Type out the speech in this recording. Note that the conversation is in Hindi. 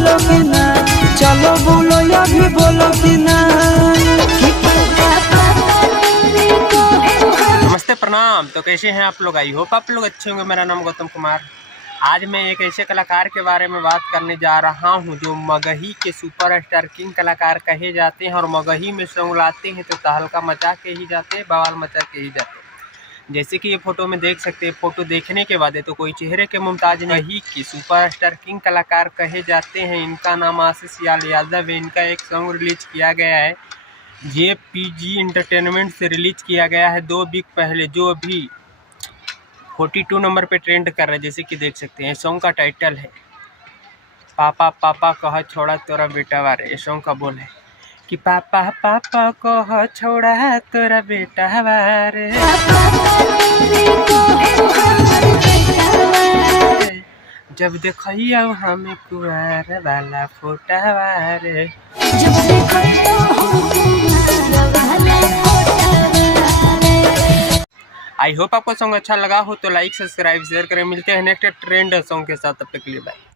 बोलो कि ना, चलो बोलो अभी बोलो कि ना। नमस्ते प्रणाम। तो कैसे हैं आप लोग? आई होप आप लोग अच्छे होंगे। मेरा नाम गौतम कुमार। आज मैं एक ऐसे कलाकार के बारे में बात करने जा रहा हूं जो मगही के सुपरस्टार किंग कलाकार कहे जाते हैं और मगही में सॉन्ग लाते हैं तो तहलका मचा के ही जाते हैं, बवाल मचा के ही जाते हैं। जैसे कि ये फोटो में देख सकते हैं। फोटो देखने के बाद तो कोई चेहरे के मुमताज नहीं की सुपरस्टार किंग कलाकार कहे जाते हैं। इनका नाम आशीष यादव है। इनका एक सॉन्ग रिलीज किया गया है, JPG एंटरटेनमेंट से रिलीज किया गया है 2 वीक पहले, जो अभी 42 नंबर पे ट्रेंड कर रहा है। जैसे कि देख सकते हैं, सॉन्ग का टाइटल है पापा पापा कह छोड़ा तोरा बेटा वारे। ये सॉन्ग का बोल है कि पापा पापा कह छोड़ा तोरा बेटा वारे, जब देखियो हमें कुआर वाला फोटा वारे। आई होप आपको सॉन्ग अच्छा लगा हो तो लाइक सब्सक्राइब शेयर करें। मिलते हैं नेक्स्ट ट्रेंड सॉन्ग के साथ, तब तक के लिए बाय।